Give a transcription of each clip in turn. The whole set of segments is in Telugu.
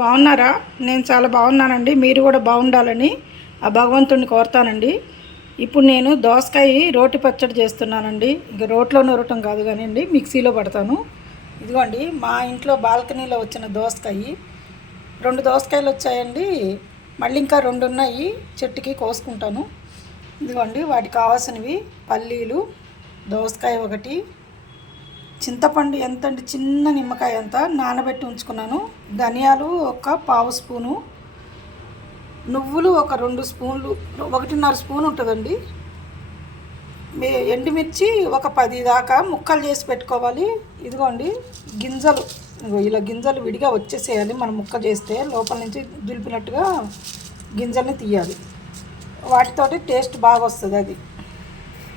బాగున్నారా? నేను చాలా బాగున్నానండి. మీరు కూడా బాగుండాలని ఆ భగవంతుడిని కోరుతానండి. ఇప్పుడు నేను దోసకాయ రోటి పచ్చడి చేస్తున్నానండి. ఇక రోట్లో నూరటం కాదు కానివ్వండి మిక్సీలో పడతాను. ఇదిగోండి మా ఇంట్లో బాల్కనీలో వచ్చిన దోసకాయ. రెండు దోసకాయలు వచ్చాయండి. మళ్ళీ ఇంకా రెండు ఉన్నాయి. చెట్టుకి కోసుకుంటాను. ఇదిగోండి వాటికి కావాల్సినవి పల్లీలు దోసకాయ ఒకటి చింతపండు ఎంత అంటే చిన్న నిమ్మకాయ అంత నానబెట్టి ఉంచుకున్నాను. ధనియాలు ఒక పావు స్పూను. నువ్వులు ఒక రెండు స్పూన్లు ఒకటిన్నర స్పూన్ ఉంటుందండి. ఎండుమిర్చి ఒక పది దాకా ముక్కలు చేసి పెట్టుకోవాలి. ఇదిగోండి గింజలు. ఇలా గింజలు విడిగా వచ్చేసేయాలి మనం ముక్క చేస్తే. లోపల నుంచి దులిపినట్టుగా గింజల్ని తీయాలి. వాటితోటి టేస్ట్ బాగా వస్తుంది అది.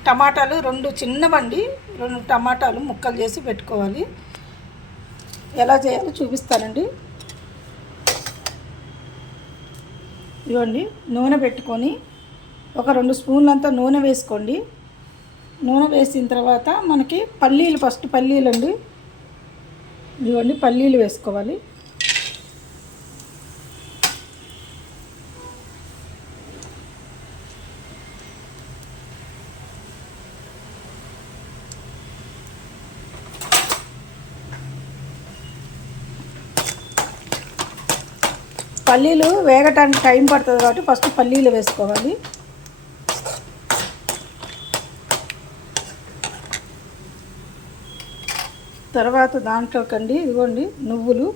టమాటాలు రెండు చిన్నవండి. రెండు టమాటాలు ముక్కలు చేసి పెట్టుకోవాలి. ఎలా చేయాలో చూపిస్తానండి. ఇవ్వండి నూనె పెట్టుకొని ఒక రెండు స్పూన్లంతా నూనె వేసుకోండి. నూనె వేసిన తర్వాత మనకి పల్లీలు ఫస్ట్ పల్లీలు అండి ఇవ్వండి పల్లీలు వేసుకోవాలి. పల్లీలు వేగటానికి టైం పడుతుంది కాబట్టి ఫస్ట్ పల్లీలు వేసుకోవాలి. తర్వాత దాంట్లోకండి ఇదిగోండి నువ్వులు.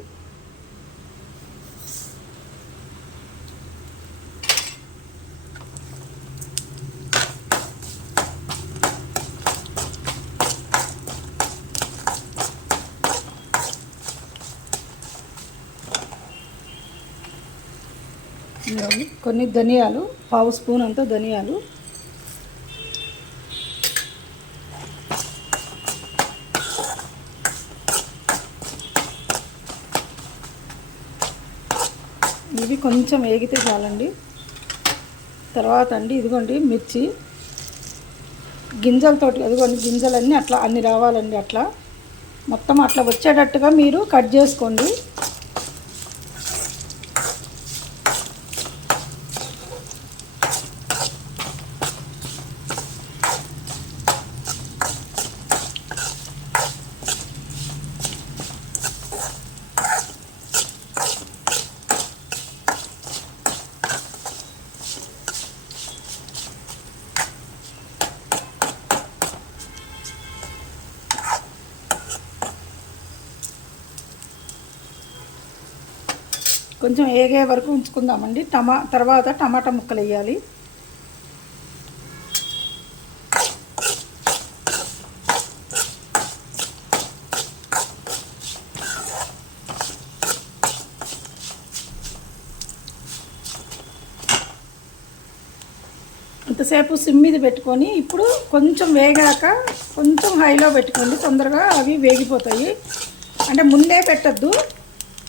కొన్ని ధనియాలు పావు స్పూన్ అంతా ధనియాలు. ఇవి కొంచెం వేగితే చాలండి. తర్వాత అండి ఇదిగోండి మిర్చి. గింజలతోటి అదిగోండి గింజలన్నీ అట్లా అన్ని రావాలండి అట్లా. మొత్తం అట్లా వచ్చేటట్టుగా మీరు కట్ చేసుకోండి. కొంచెం ఏగే వరకు ఉంచుకుందామండి. టమా తర్వాత టమాటా ముక్కలు వేయాలి. అంతసేపు సిమ్ మీద పెట్టుకొని ఇప్పుడు కొంచెం వేగాక కొంచెం హైలో పెట్టుకోండి. తొందరగా అవి వేగిపోతాయి. అంటే ముందే పెట్టద్దు.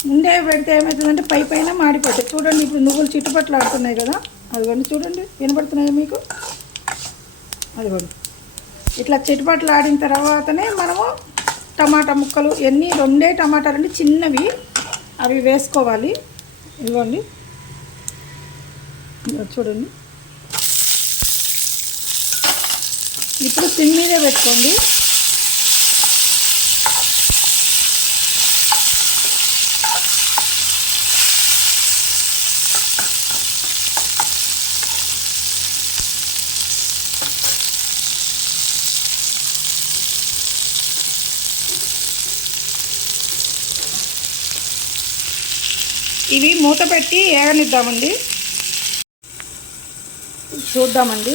ముందే పెడితే ఏమవుతుందంటే పై పైన మాడిపోతాయి. చూడండి ఇప్పుడు నువ్వులు చిట్టుపట్లు ఆడుతున్నాయి కదా. అదిగోండి చూడండి వినపడుతున్నాయి మీకు? అదిగోండి. ఇట్లా చిట్టుపట్లు ఆడిన తర్వాతనే మనము టమాటా ముక్కలు ఎన్ని రెండే టమాటాలు అండి చిన్నవి అవి వేసుకోవాలి. ఇదిగోండి. చూడండి. ఇప్పుడు సిమ్ మీదే పెట్టుకోండి. ఇవి మూత పెట్టి ఏగనిద్దామండి. చూద్దామండి.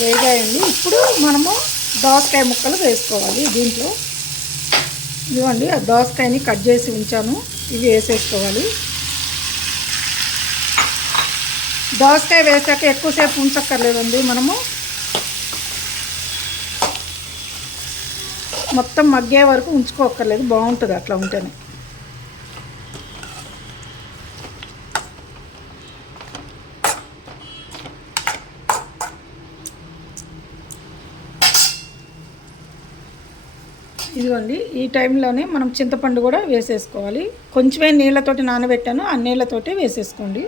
వేగాయండి. ఇప్పుడు మనము దోసకాయ ముక్కలు వేసుకోవాలి దీంట్లో. ఇవ్వండి ఆ దోసకాయని కట్ చేసి ఉంచాను. ఇవి వేసేసుకోవాలి. దోసకాయ వేసాక ఎక్కువసేపు ఉంచక్కర్లేదండి. మనము మొత్తం మగ్గే వరకు ఉంచుకోక్కర్లేదు బాగుంటుంది అట్లా ఉంటేనే. ఇదిగోండి ఈ టైంలోనే మనం చింతపండు కూడా వేసేసుకోవాలి. కొంచెమే నీళ్ళతోటి నానబెట్టాను ఆ నీళ్ళతోటే వేసేసుకోండి.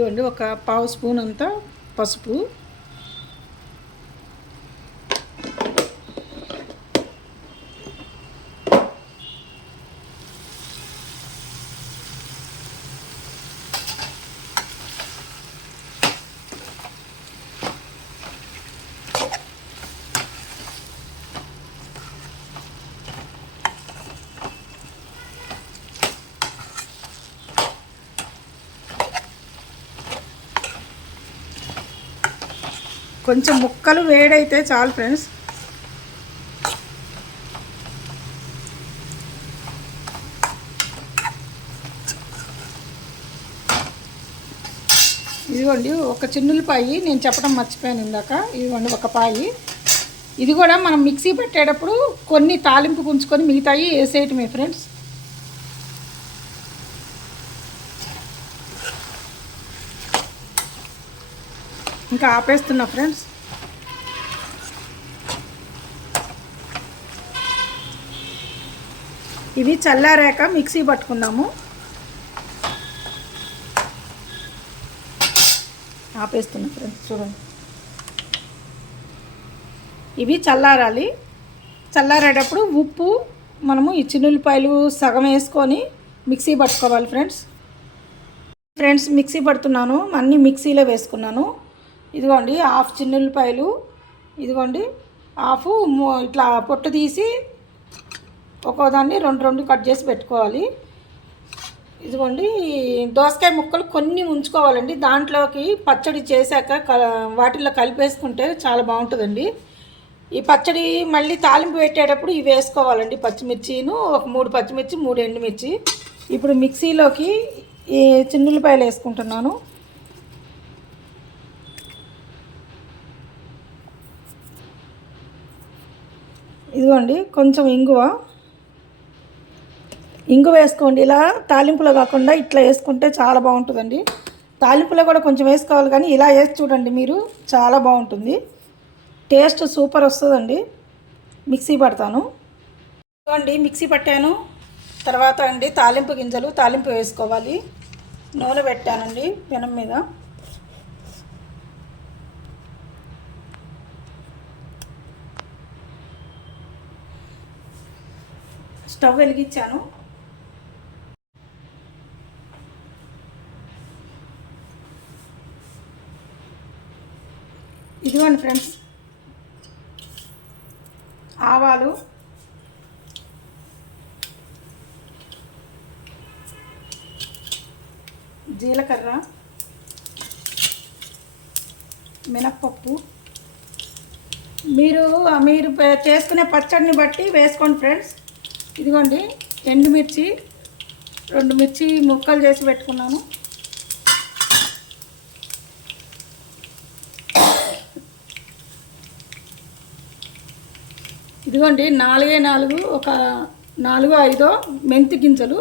ఇదిగోండి ఒక పావు స్పూన్ అంతా పసుపు. కొంచెం ముక్కలు వేడైతే చాలు ఫ్రెండ్స్. ఇదిగోండి ఒక చిన్నులపాయి నేను చెప్పడం మర్చిపోయాను ఇందాక. ఇదిగోండి ఒక పాయి. ఇది కూడా మనం మిక్సీ పెట్టేటప్పుడు కొన్ని తాలింపు గుంచుకొని మిగతాయి వేసేయటమే ఫ్రెండ్స్. ఇంకా ఆపేస్తున్నా ఫ్రెండ్స్ ఇవి చల్లారాక మిక్సీ పట్టుకుందాము. ఆపేస్తున్నా ఫ్రెండ్స్ చూడండి. ఇవి చల్లారాలి. చల్లారేటప్పుడు ఉప్పు మనము ఈ చిన్నులపాయలు సగం వేసుకొని మిక్సీ పట్టుకోవాలి ఫ్రెండ్స్ ఫ్రెండ్స్ మిక్సీ పడుతున్నాను. అన్నీ మిక్సీలో వేసుకున్నాను. ఇదిగోండి హాఫ్ చిన్నులపాయలు. ఇదిగోండి హాఫ్ ఇట్లా పొట్టు తీసి ఒక్కోదాన్ని రెండు రెండు కట్ చేసి పెట్టుకోవాలి. ఇదిగోండి దోసకాయ ముక్కలు కొన్ని ఉంచుకోవాలండి దాంట్లోకి పచ్చడి చేశాక క వాటిల్లో కలిపేసుకుంటే చాలా బాగుంటుందండి. ఈ పచ్చడి మళ్ళీ తాలింపు పెట్టేటప్పుడు ఇవి వేసుకోవాలండి. పచ్చిమిర్చిను ఒక మూడు పచ్చిమిర్చి మూడు ఎండుమిర్చి. ఇప్పుడు మిక్సీలోకి ఈ చిన్నులపాయలు వేసుకుంటున్నాను. ఇదిగోండి కొంచెం ఇంగువ. ఇంగు వేసుకోండి. ఇలా తాలింపులో కాకుండా ఇట్లా వేసుకుంటే చాలా బాగుంటుందండి. తాలింపులో కూడా కొంచెం వేసుకోవాలి కానీ ఇలా వేసి చూడండి మీరు చాలా బాగుంటుంది. టేస్ట్ సూపర్ వస్తుందండి. మిక్సీ పడతాను. ఇదిగోండి మిక్సీ పట్టాను. తర్వాత అండి తాలింపు గింజలు తాలింపు వేసుకోవాలి. నూనె పెట్టానండి పెనం మీద. స్టవ్ వెలిగించాను. ఇదిగోండి ఫ్రెండ్స్. ఆవాలు. జీలకర్ర. మినప్పప్పు. మీరు మీరు చేసుకునే పచ్చడిని బట్టి వేసుకోండి ఫ్రెండ్స్. ఇదిగోండి ఎండుమిర్చి రెండు మిర్చి ముక్కలు చేసి పెట్టుకున్నాను. ఇదిగోండి నాలుగే నాలుగు ఒక నాలుగు ఐదో మెంతి గింజలు.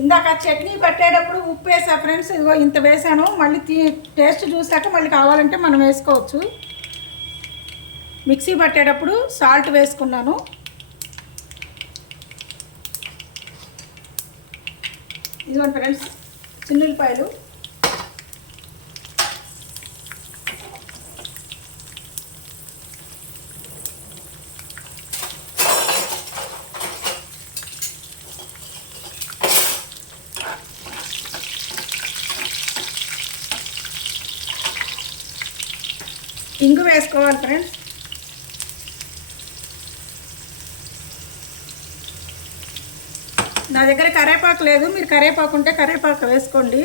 ఇందాక చట్నీ పట్టేటప్పుడు ఉప్పు వేసా ఫ్రెండ్స్ ఇదిగో ఇంత వేసాను. మళ్ళీ తీ టేస్ట్ చూసాక మళ్ళీ కావాలంటే మనం వేసుకోవచ్చు. మిక్సీ పట్టేటప్పుడు సాల్ట్ వేసుకున్నాను. ఇదిగోండి ఫ్రెండ్స్ చిన్నులపాయలు ఇంగు వేసుకోవాలి ఫ్రెండ్స్ నా దగ్గర కరేపాకు లేదు మీరు కరేపాకు ఉంటే కరేపాకు వేసుకోండి.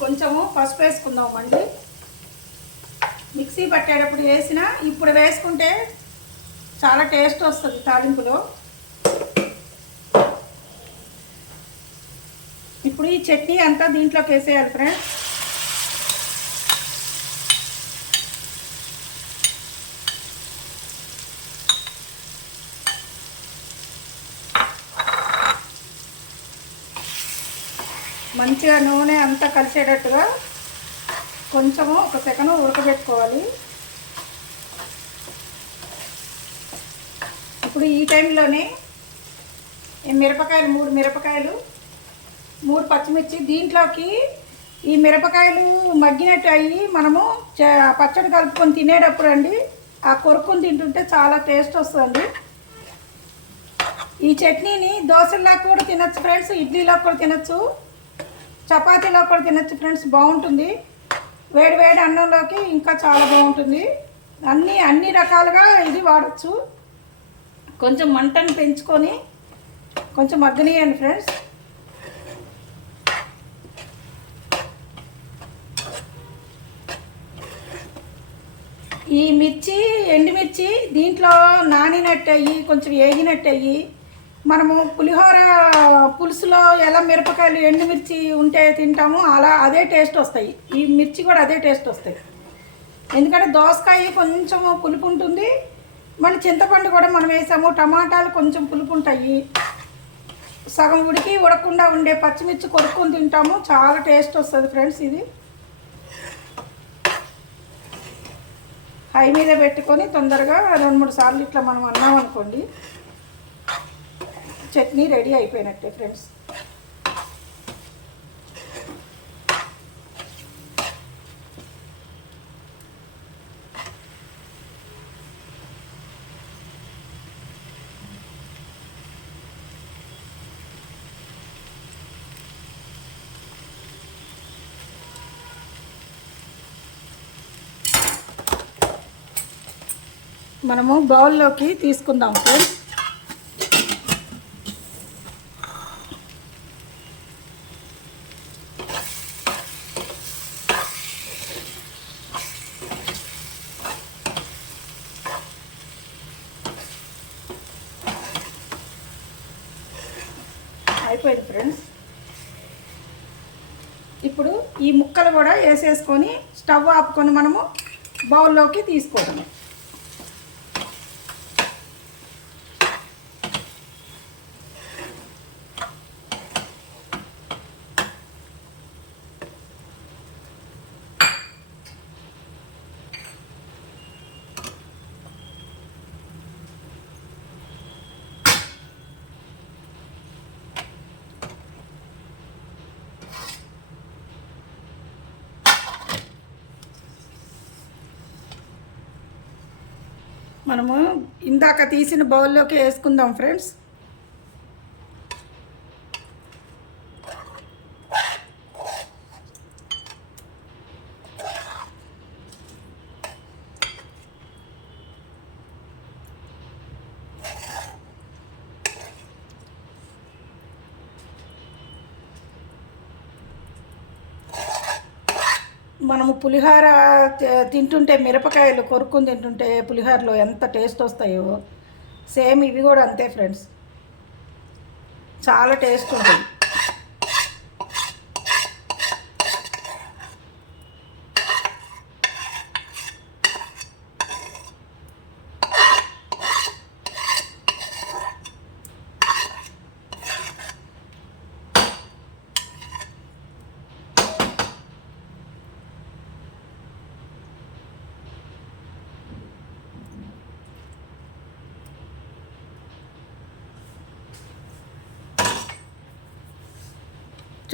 కొంచెము పసుపు వేసుకుందాం మిక్సీ పట్టేటప్పుడు వేసిన ఇప్పుడు వేసుకుంటే చాలా టేస్ట్ వస్తుంది తాలింపులో. ఇప్పుడు ఈ చట్నీ అంతా దీంట్లోకి వేసేయాలి ఫ్రెండ్స్ మంచిగా నూనె అంతా కలిసేటట్టుగా కొంచెము ఒక సెకండ్ ఉడకబెట్టుకోవాలి. ఇప్పుడు ఈ టైంలోనే మిరపకాయలు మూడు మిరపకాయలు మూడు పచ్చిమిర్చి. దీంట్లోకి ఈ మిరపకాయలు మగ్గినట్టు అయ్యి మనము పచ్చడి కలుపుకొని తినేటప్పుడు అండి ఆ కొరుకుని తింటుంటే చాలా టేస్ట్ వస్తుంది. ఈ చట్నీని దోశల్లో కూడా తినచ్చు ఫ్రెండ్స్ ఇడ్లీలో కూడా తినచ్చు చపాతీలో కూడా తినచ్చు ఫ్రెండ్స్ బాగుంటుంది. వేడి వేడి అన్నంలోకి ఇంకా చాలా బాగుంటుంది. అన్నీ అన్ని రకాలుగా ఇది వాడచ్చు. కొంచెం మంటను పెంచుకొని కొంచెం మగ్గనియండి ఫ్రెండ్స్. ఈ మిర్చి ఎండుమిర్చి దీంట్లో నానినట్టయి కొంచెం వేగినట్టు మనము పులిహోర పులుసులో ఎలా మిరపకాయలు ఎండుమిర్చి ఉంటే తింటామో అలా అదే టేస్ట్ వస్తాయి. ఈ మిర్చి కూడా అదే టేస్ట్ వస్తాయి. ఎందుకంటే దోసకాయ కొంచెం పులుపు ఉంటుంది. మళ్ళీ చింతపండు కూడా మనం వేసాము. టమాటాలు కొంచెం పులుపు ఉంటాయి. సగం ఉడికి ఉడకుండా ఉండే పచ్చిమిర్చి కొరుక్కొని తింటాము. చాలా టేస్ట్ వస్తుంది ఫ్రెండ్స్ ఇది. హై మీద పెట్టుకొని తొందరగా రెండు మూడు సార్లు ఇట్లా మనం అన్నాం అనుకోండి చట్నీ రెడీ అయిపోయినట్టే ఫ్రెండ్స్ మనము బౌల్లోకి తీసుకుందాం ఫ్రెండ్స్ అయిపోయింది ఫ్రెండ్స్ ఇప్పుడు ఈ ముక్కలు కూడా వేసేసుకొని స్టవ్ ఆపుకొని మనము బౌల్లోకి తీసుకోవడం మనము ఇందాక తీసిన బౌల్లోకి వేసుకుందాం ఫ్రెండ్స్. మనము పులిహోర తింటుంటే మిరపకాయలు కొరుక్కుని తింటుంటే పులిహోరలో ఎంత టేస్ట్ వస్తాయో సేమ్ ఇవి కూడా అంతే ఫ్రెండ్స్. చాలా టేస్ట్ ఉంటుంది.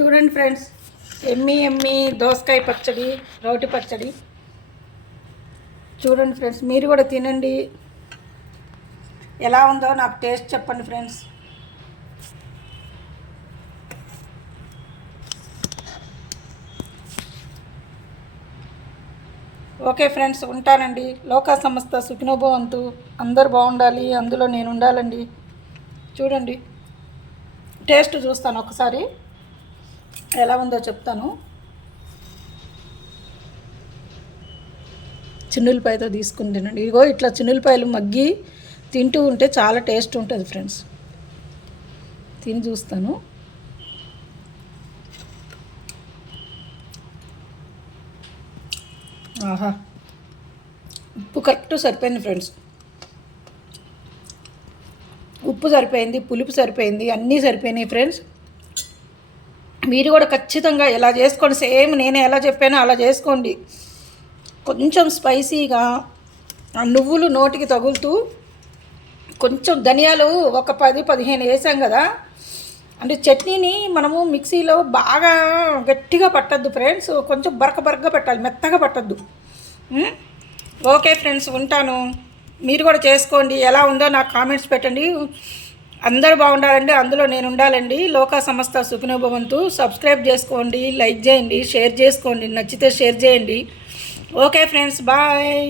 చూడండి ఫ్రెండ్స్. ఎమ్మి ఎమ్మి దోసకాయ పచ్చడి రోటి పచ్చడి. చూడండి ఫ్రెండ్స్ మీరు కూడా తినండి. ఎలా ఉందో నాకు టేస్ట్ చెప్పండి ఫ్రెండ్స్. ఓకే ఫ్రెండ్స్ ఉంటానండి. లోకా సంస్థ సుఖినోభవంతు. అందరు బాగుండాలి అందులో నేను ఉండాలండి. చూడండి. టేస్ట్ చూస్తాను ఒకసారి. ఎలా ఉందో చెప్తాను. చిన్నులపాయతో తీసుకుని తినండి ఇదిగో ఇట్లా చిన్నులపాయలు మగ్గి తింటూ ఉంటే చాలా టేస్ట్ ఉంటుంది ఫ్రెండ్స్. తిని చూస్తాను. ఆహా. ఉప్పు కరెక్ట్ సరిపోయింది ఫ్రెండ్స్. ఉప్పు సరిపోయింది పులుపు సరిపోయింది అన్నీ సరిపోయినాయి ఫ్రెండ్స్. మీరు కూడా ఖచ్చితంగా ఎలా చేసుకోండి. సేమ్ నేను ఎలా చెప్పానో అలా చేసుకోండి. కొంచెం స్పైసీగా ఆ నువ్వులు నోటికి తగులుతూ కొంచెం ధనియాలు ఒక పది పదిహేను వేసాం కదా. అంటే చట్నీని మనము మిక్సీలో బాగా గట్టిగా పట్టద్దు ఫ్రెండ్స్. కొంచెం బరక బరకగా పెట్టాలి మెత్తగా పట్టద్దు. ఓకే ఫ్రెండ్స్ ఉంటాను. మీరు కూడా చేసుకోండి. ఎలా ఉందో నాకు కామెంట్స్ పెట్టండి. అందరూ బాగుండాలండి అందులో నేను ఉండాలండి. లోకా సంస్థ సుఖినోభవంతు. సబ్స్క్రైబ్ చేసుకోండి లైక్ చేయండి షేర్ చేసుకోండి నచ్చితే షేర్ చేయండి. Okay friends bye.